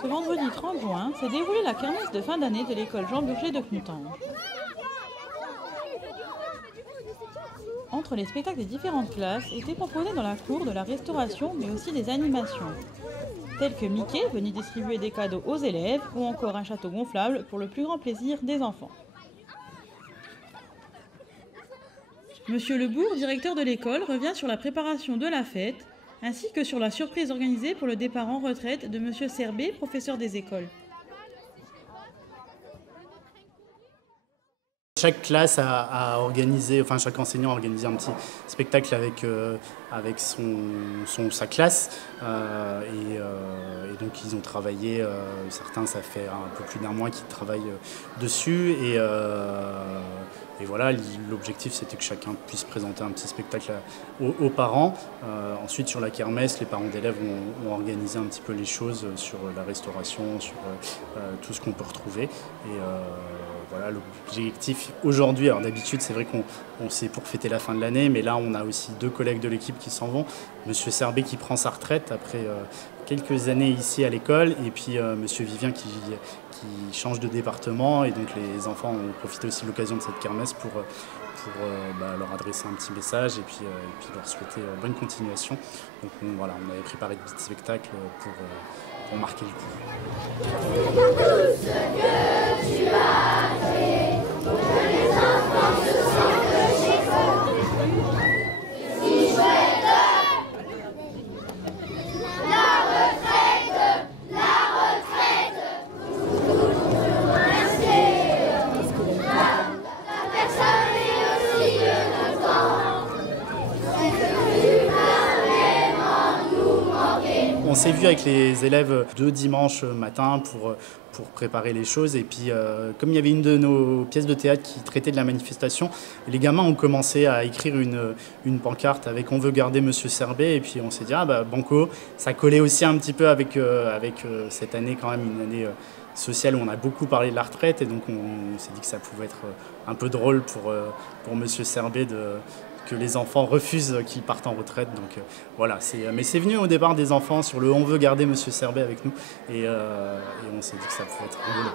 Ce vendredi 30 juin s'est déroulée la kermesse de fin d'année de l'école Jean Burger de Contange. Entre les spectacles des différentes classes étaient proposés dans la cour de la restauration mais aussi des animations, telles que Mickey venu distribuer des cadeaux aux élèves ou encore un château gonflable pour le plus grand plaisir des enfants. Monsieur Lebourg, directeur de l'école, revient sur la préparation de la fête ainsi que sur la surprise organisée pour le départ en retraite de Monsieur Serbet, professeur des écoles. Chaque classe a organisé, enfin chaque enseignant a organisé un petit spectacle avec sa classe et donc ils ont travaillé, certains ça fait un peu plus d'un mois qu'ils travaillent dessus et voilà, l'objectif c'était que chacun puisse présenter un petit spectacle aux parents. Ensuite sur la kermesse, les parents d'élèves ont organisé un petit peu les choses sur la restauration, sur tout ce qu'on peut retrouver voilà, l'objectif aujourd'hui, alors d'habitude c'est vrai qu'on c'est pour fêter la fin de l'année, mais là on a aussi 2 collègues de l'équipe qui s'en vont. Monsieur Serbet qui prend sa retraite après quelques années ici à l'école, et puis Monsieur Vivien qui change de département, et donc les enfants ont profité aussi de l'occasion de cette kermesse pour leur adresser un petit message et puis leur souhaiter bonne continuation. Donc voilà, on avait préparé de petits spectacles pour marquer le coup. Tout ce que tu as fait, que les enfants se sentent chez eux. Si chouette, la retraite, la personne est aussi le temps. On s'est vu avec les élèves 2 dimanches matin pour préparer les choses, et puis comme il y avait une de nos pièces de théâtre qui traitait de la manifestation, les gamins ont commencé à écrire une pancarte avec « On veut garder Monsieur Serbet », et puis on s'est dit « Ah bah banco », ça collait aussi un petit peu avec cette année quand même, une année sociale où on a beaucoup parlé de la retraite, et donc on s'est dit que ça pouvait être un peu drôle pour Monsieur Serbet que les enfants refusent qu'ils partent en retraite. Donc voilà, mais c'est venu au départ des enfants sur le « On veut garder Monsieur Serbet avec nous », et on s'est dit que ça pouvait être rigolo.